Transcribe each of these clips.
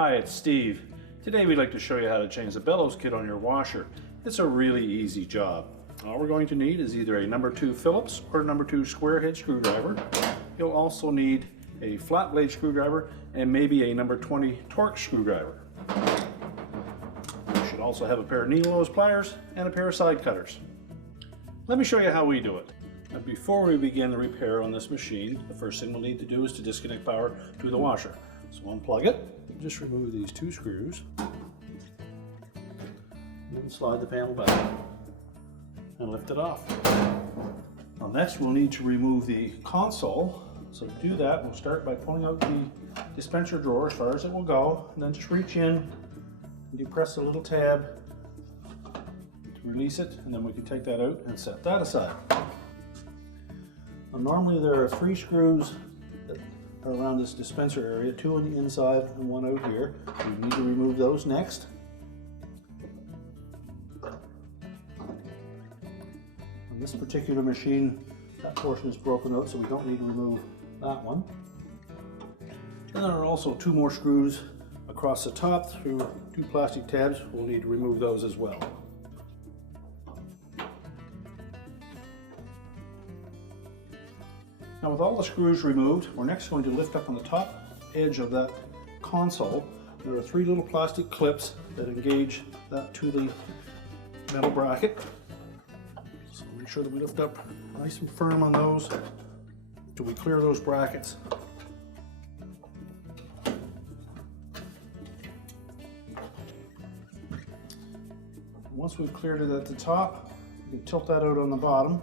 Hi, it's Steve. Today we'd like to show you how to change the bellows kit on your washer. It's a really easy job. All we're going to need is either a number 2 Phillips or a number 2 square head screwdriver. You'll also need a flat blade screwdriver and maybe a number 20 Torx screwdriver. You should also have a pair of needle nose pliers and a pair of side cutters. Let me show you how we do it. Now, before we begin the repair on this machine, the first thing we'll need to do is to disconnect power to the washer. So unplug it, just remove these 2 screws, and then slide the panel back and lift it off. Now next we'll need to remove the console. So to do that, we'll start by pulling out the dispenser drawer as far as it will go, and then just reach in and depress the little tab to release it, and then we can take that out and set that aside. Now normally there are 3 screws that are around this dispenser area, 2 on the inside and 1 out here. We need to remove those next. On this particular machine, that portion is broken out, so we don't need to remove that one. And there are also 2 more screws across the top through 2 plastic tabs. We'll need to remove those as well. Now with all the screws removed, we're next going to lift up on the top edge of that console. There are 3 little plastic clips that engage that to the metal bracket. So make sure that we lift up nice and firm on those till we clear those brackets. Once we've cleared it at the top, you can tilt that out on the bottom.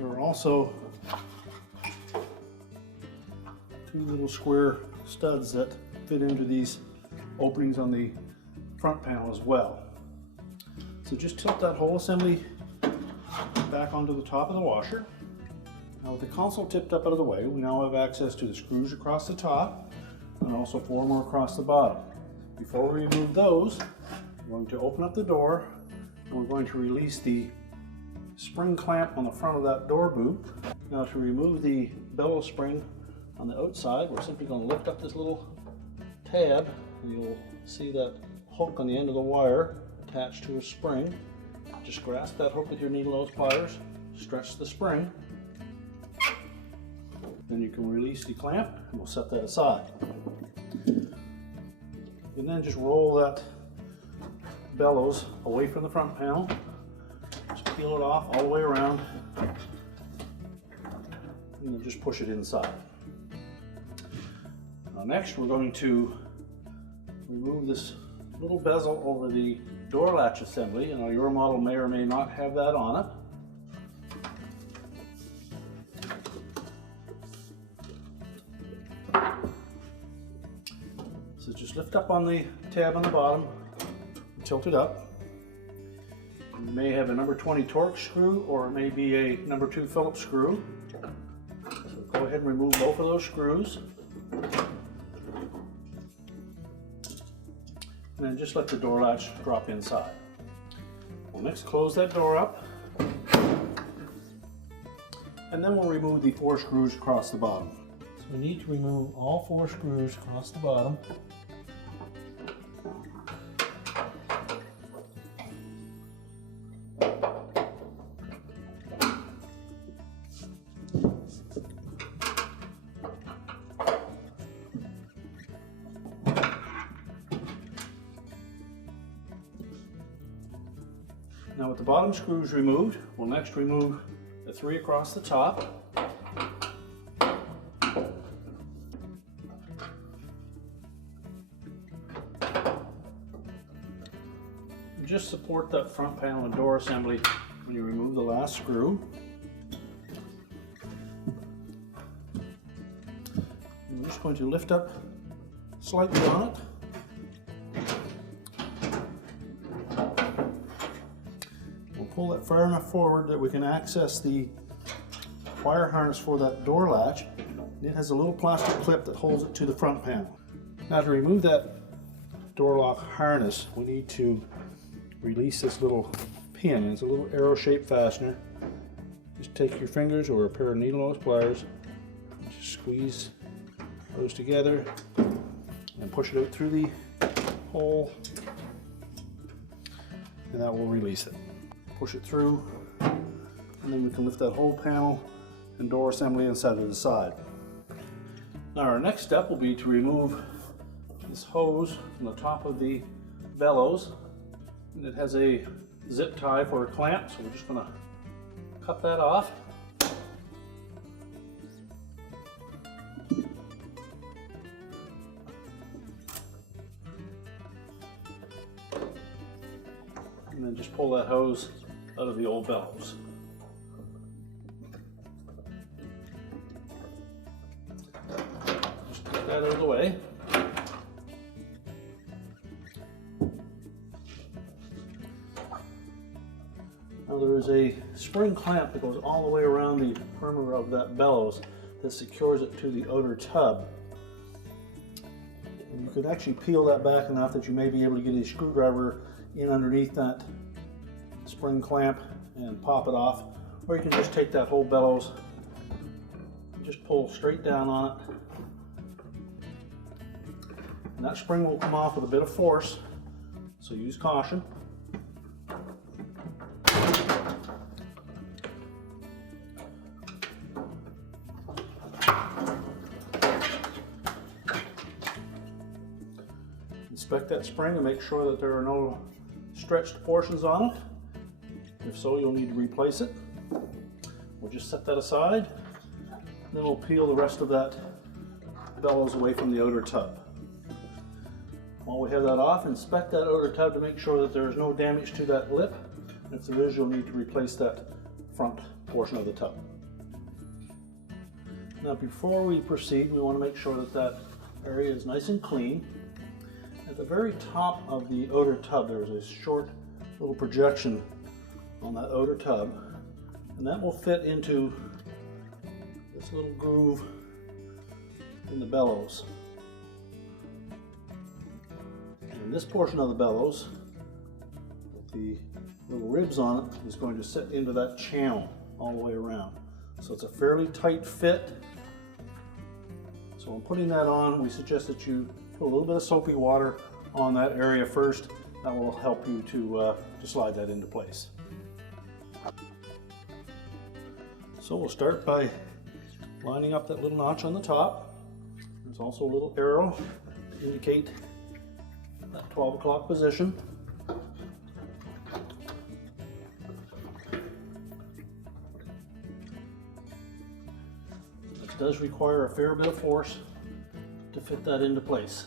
There are also 2 little square studs that fit into these openings on the front panel as well. So just tilt that whole assembly back onto the top of the washer. Now with the console tipped up out of the way, we now have access to the screws across the top and also 4 more across the bottom. Before we remove those, we're going to open up the door and we're going to release the spring clamp on the front of that door boot. Now to remove the bellows spring on the outside, we're simply going to lift up this little tab, and you'll see that hook on the end of the wire attached to a spring. Just grasp that hook with your needle nose pliers, stretch the spring, then you can release the clamp and we'll set that aside. And then just roll that bellows away from the front panel. Peel it off all the way around and then just push it inside. Now next we're going to remove this little bezel over the door latch assembly. Now your model may or may not have that on it. So just lift up on the tab on the bottom and tilt it up. You may have a number 20 Torx screw, or it may be a number 2 Phillips screw. So go ahead and remove both of those screws. And then just let the door latch drop inside. We'll next close that door up. And then we'll remove the 4 screws across the bottom. So we need to remove all 4 screws across the bottom. Now with the bottom screws removed, we'll next remove the 3 across the top. And just support that front panel and door assembly when you remove the last screw. I'm just going to lift up slightly on it. Pull it far enough forward that we can access the wire harness for that door latch. It has a little plastic clip that holds it to the front panel. Now to remove that door lock harness, we need to release this little pin. It's a little arrow-shaped fastener. Just take your fingers or a pair of needle nose pliers, just squeeze those together, and push it out through the hole, and that will release it. Push it through, and then we can lift that whole panel and door assembly and set it aside. Now our next step will be to remove this hose from the top of the bellows, and it has a zip tie for a clamp, so we're just going to cut that off. And then just pull that hose out of the old bellows. Just get that out of the way. Now there is a spring clamp that goes all the way around the perimeter of that bellows that secures it to the outer tub. And you could actually peel that back enough that you may be able to get a screwdriver in underneath that spring clamp and pop it off, or you can just take that whole bellows and just pull straight down on it, and that spring will come off with a bit of force, so use caution. Inspect that spring and make sure that there are no stretched portions on it. If so, you'll need to replace it. We'll just set that aside, and then we'll peel the rest of that bellows away from the outer tub. While we have that off, inspect that outer tub to make sure that there is no damage to that lip. If there is, you'll need to replace that front portion of the tub. Now before we proceed, we want to make sure that that area is nice and clean. At the very top of the outer tub, there is a short little projection on that outer tub, and that will fit into this little groove in the bellows. And this portion of the bellows, with the little ribs on it, is going to sit into that channel all the way around. So it's a fairly tight fit. So when putting that on, we suggest that you put a little bit of soapy water on that area first. That will help you to slide that into place. So we'll start by lining up that little notch on the top. There's also a little arrow to indicate that 12 o'clock position. This does require a fair bit of force to fit that into place.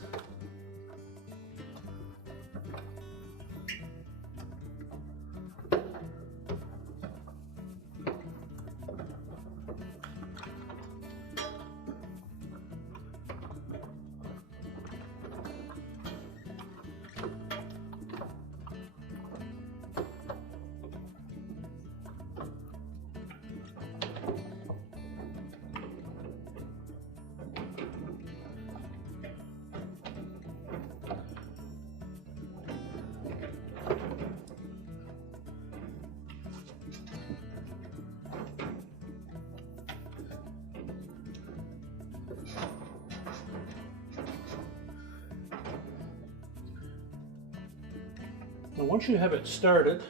Now once you have it started,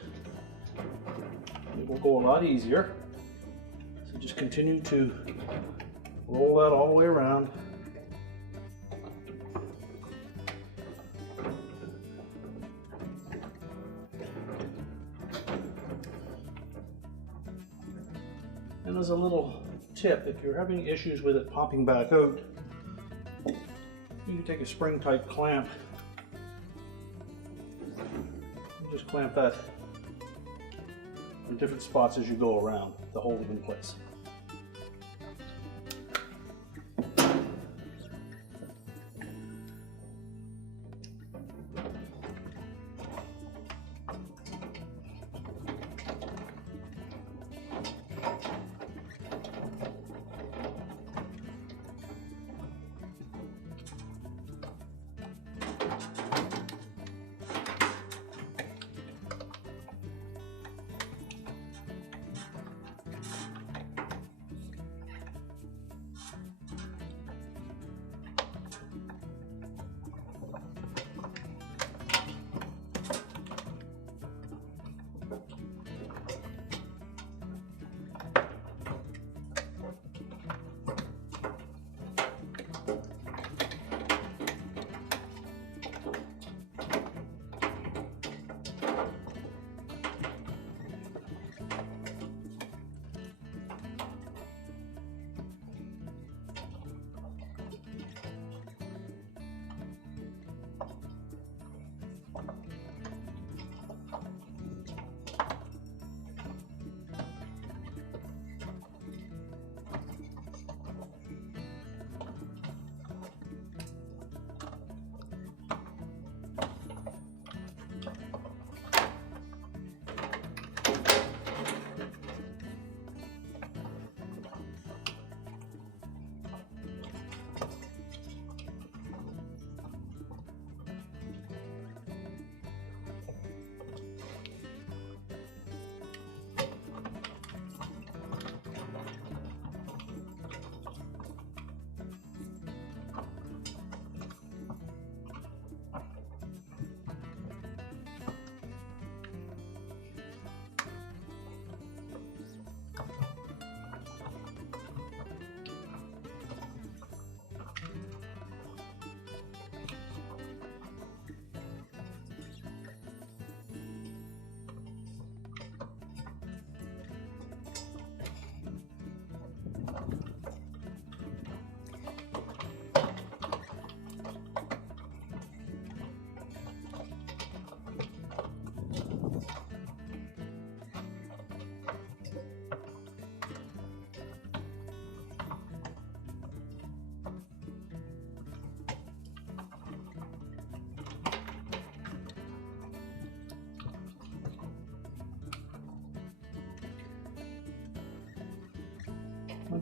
it will go a lot easier. So just continue to roll that all the way around. And as a little tip, if you're having issues with it popping back out, you can take a spring type clamp. Just clamp that in different spots as you go around to hold it in place.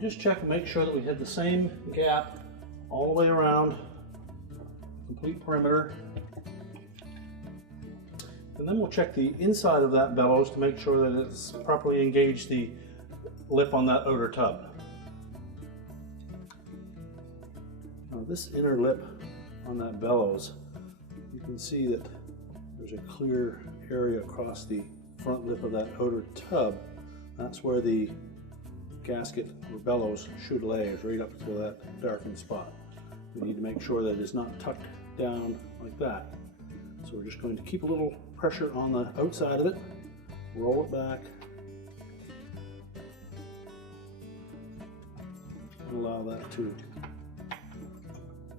just check and make sure that we had the same gap all the way around, complete perimeter. And then we'll check the inside of that bellows to make sure that it's properly engaged the lip on that outer tub. Now this inner lip on that bellows, you can see that there's a clear area across the front lip of that outer tub. That's where the gasket or bellows should lay, is right up to that darkened spot. We need to make sure that it's not tucked down like that. So we're just going to keep a little pressure on the outside of it, roll it back, and allow that to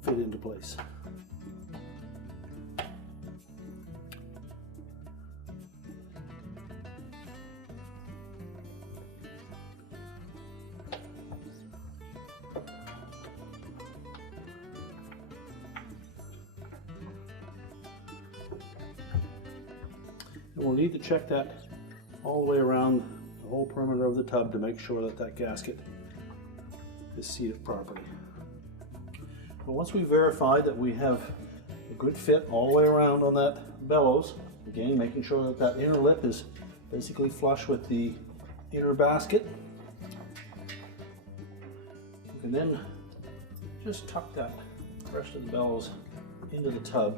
fit into place. And we'll need to check that all the way around the whole perimeter of the tub to make sure that that gasket is seated properly. But once we verify that we have a good fit all the way around on that bellows, again making sure that that inner lip is basically flush with the inner basket, you can then just tuck that rest of the bellows into the tub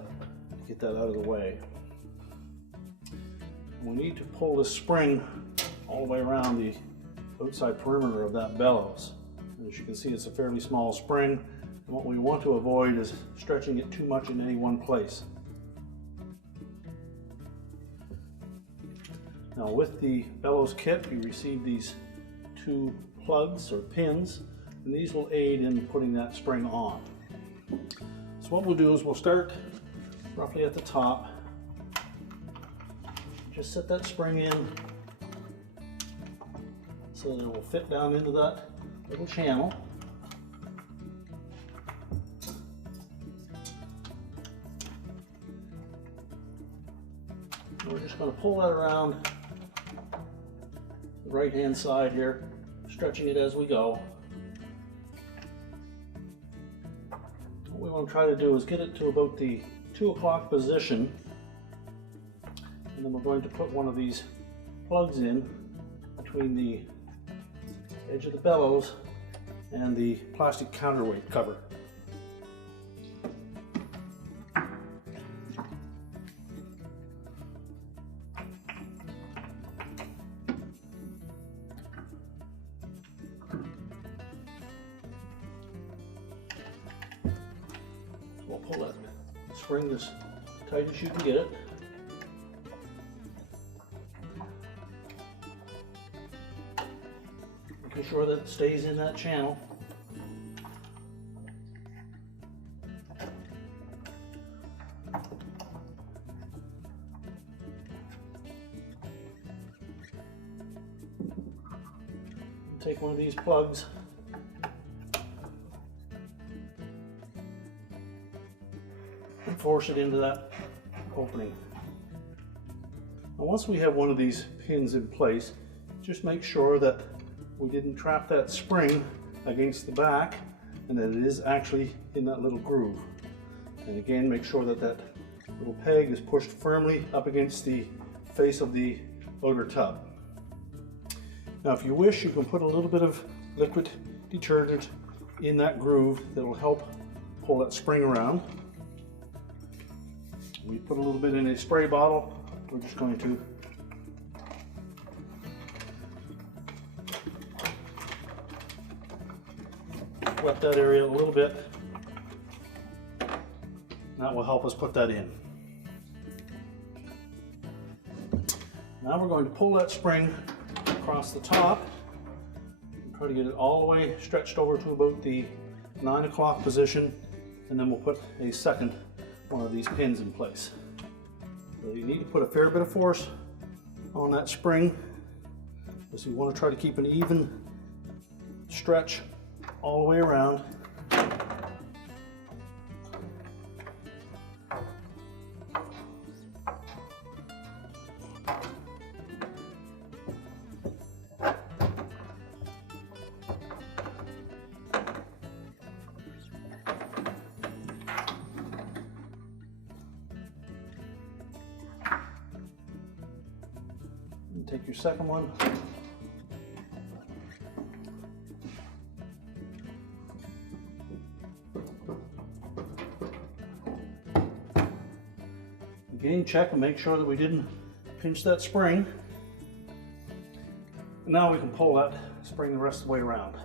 to get that out of the way. We need to pull this spring all the way around the outside perimeter of that bellows. As you can see, it's a fairly small spring, and what we want to avoid is stretching it too much in any one place. Now with the bellows kit, we received these 2 plugs or pins, and these will aid in putting that spring on. So what we'll do is we'll start roughly at the top. Just set that spring in so that it will fit down into that little channel. And we're just going to pull that around the right hand side here, stretching it as we go. What we want to try to do is get it to about the 2 o'clock position. And then we're going to put one of these plugs in between the edge of the bellows and the plastic counterweight cover. So we'll pull that spring as tight as you can get it. Making sure that it stays in that channel. Take one of these plugs and force it into that opening. Now once we have one of these pins in place, just make sure that we didn't trap that spring against the back and that it is actually in that little groove. And again, make sure that that little peg is pushed firmly up against the face of the outer tub. Now if you wish, you can put a little bit of liquid detergent in that groove that will help pull that spring around. We put a little bit in a spray bottle. We're just going to wet that area a little bit. That will help us put that in. Now we're going to pull that spring across the top and try to get it all the way stretched over to about the 9 o'clock position, and then we'll put a second one of these pins in place. So you need to put a fair bit of force on that spring, because you want to try to keep an even stretch all the way around. And take your second one. Again, check and make sure that we didn't pinch that spring. Now we can pull that spring the rest of the way around.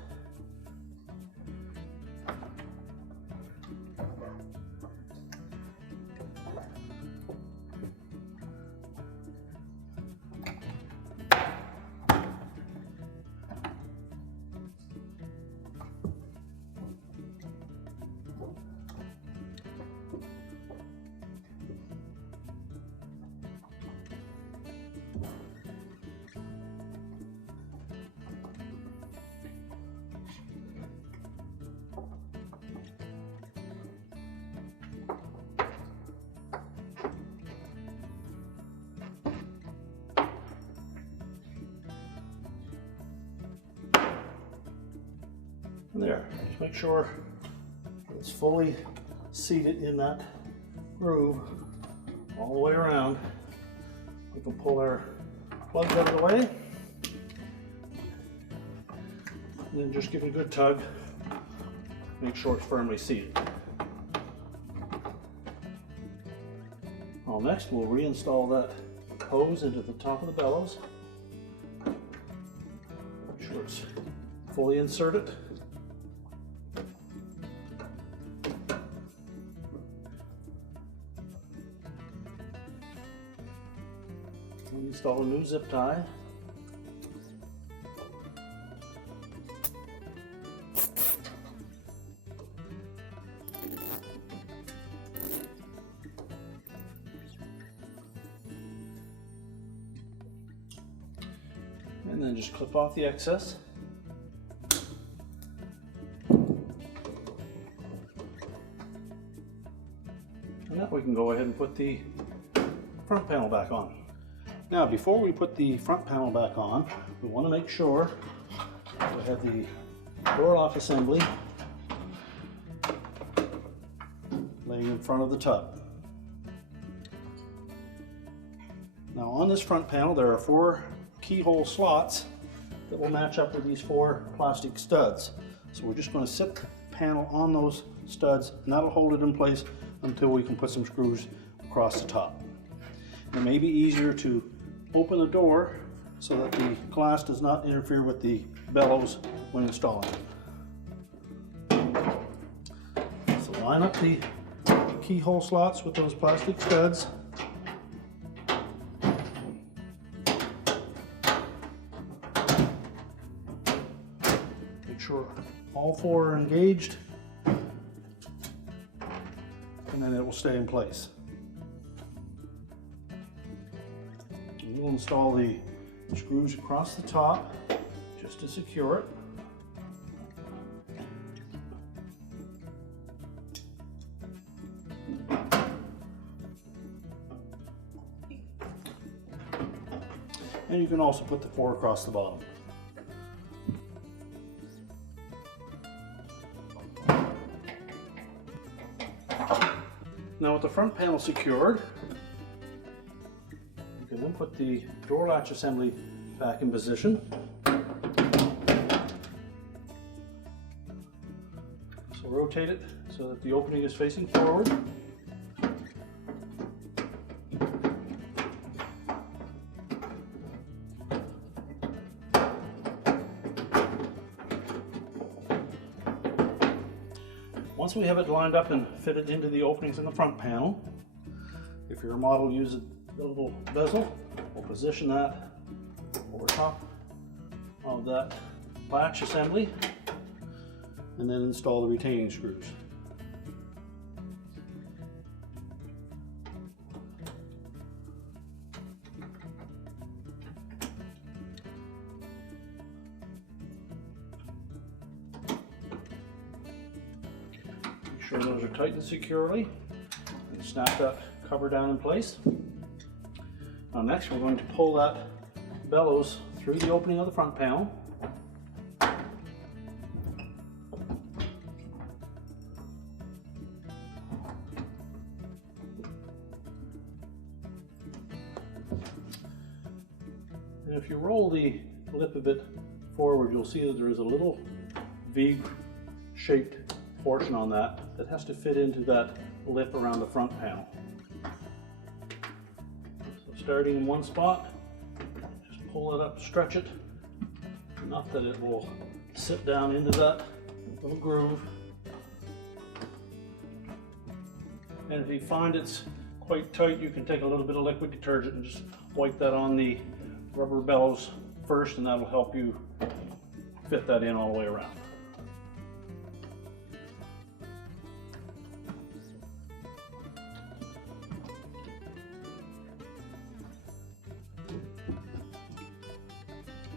There, just make sure it's fully seated in that groove all the way around. We can pull our plugs out of the way and then just give it a good tug. Make sure it's firmly seated. Well, next we'll reinstall that hose into the top of the bellows. Make sure it's fully inserted. Install a new zip tie. And then just clip off the excess. And now we can go ahead and put the front panel back on. Now, before we put the front panel back on, we want to make sure we have the door lock assembly laying in front of the tub. Now, on this front panel, there are 4 keyhole slots that will match up with these 4 plastic studs. So we're just going to sit the panel on those studs, and that'll hold it in place until we can put some screws across the top. It may be easier to open the door so that the glass does not interfere with the bellows when installing it. So line up the keyhole slots with those plastic studs. Make sure all 4 are engaged, and then it will stay in place. We'll install the screws across the top just to secure it. And you can also put the 4 across the bottom. Now with the front panel secured, you can then put the door latch assembly back in position. So rotate it so that the opening is facing forward. Once we have it lined up and fitted into the openings in the front panel, if your model uses a little bezel, we'll position that over top of that latch assembly and then install the retaining screws. Make sure those are tightened securely and snap that cover down in place. Now next we're going to pull that bellows through the opening of the front panel. And if you roll the lip a bit forward, you'll see that there is a little V-shaped portion on that has to fit into that lip around the front panel. So starting in one spot, just pull it up, stretch it, enough that it will sit down into that little groove. And if you find it's quite tight, you can take a little bit of liquid detergent and just wipe that on the rubber bellows first, and that'll help you fit that in all the way around.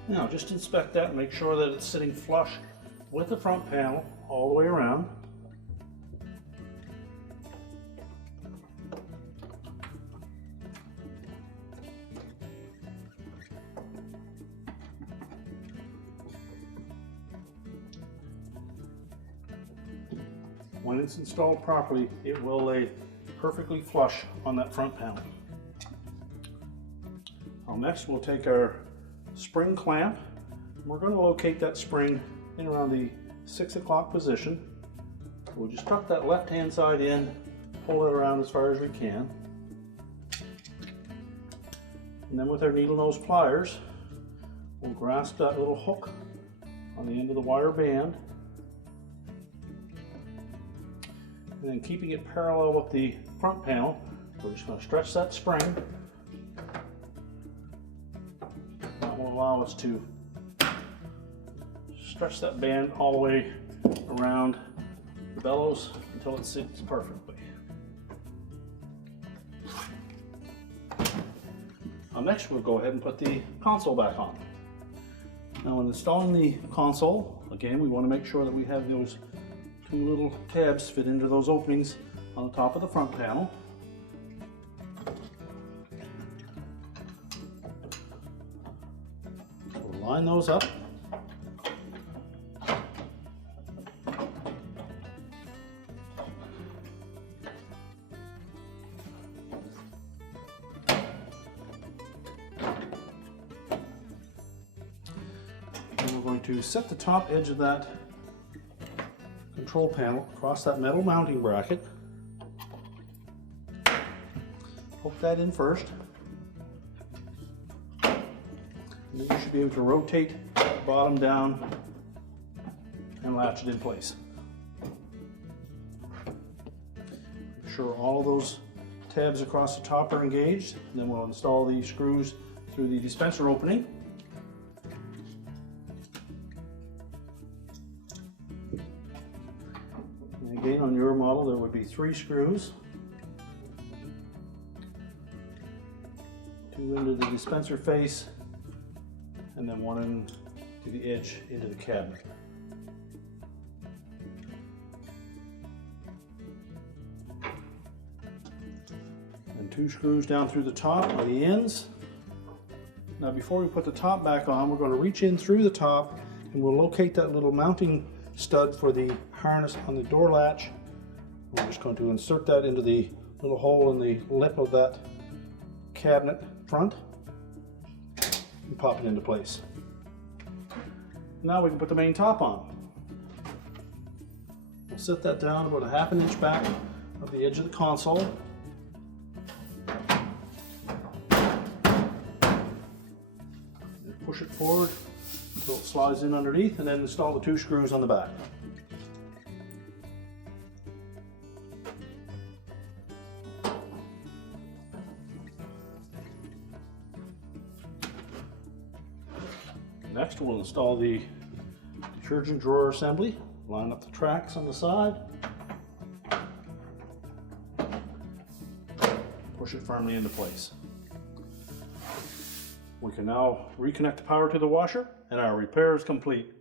Now just inspect that and make sure that it's sitting flush with the front panel all the way around. When it's installed properly, it will lay perfectly flush on that front panel. Next, we'll take our spring clamp. We're going to locate that spring in around the 6 o'clock position. We'll just tuck that left-hand side in, pull it around as far as we can. And then with our needle nose pliers, we'll grasp that little hook on the end of the wire band. And then keeping it parallel with the front panel, we're just going to stretch that spring. That will allow us to stretch that band all the way around the bellows until it sits perfectly. Next, we'll go ahead and put the console back on. Now, when installing the console, again, we want to make sure that we have those two little tabs fit into those openings on the top of the front panel. So we'll line those up. And we're going to set the top edge of that control panel across that metal mounting bracket. Poke that in first. And then you should be able to rotate the bottom down and latch it in place. Make sure all of those tabs across the top are engaged. And then we'll install the screws through the dispenser opening. Again, on your model, there would be 3 screws. 2 into the dispenser face, and then 1 into the edge into the cabinet. And 2 screws down through the top or the ends. Now, before we put the top back on, we're going to reach in through the top and we'll locate that little mounting stud for the harness on the door latch. We're just going to insert that into the little hole in the lip of that cabinet front and pop it into place. Now we can put the main top on. We'll set that down about a ½ inch back of the edge of the console. And push it forward so it slides in underneath, and then install the 2 screws on the back. Next, we'll install the detergent drawer assembly. Line up the tracks on the side. Push it firmly into place. We can now reconnect the power to the washer, and our repair is complete.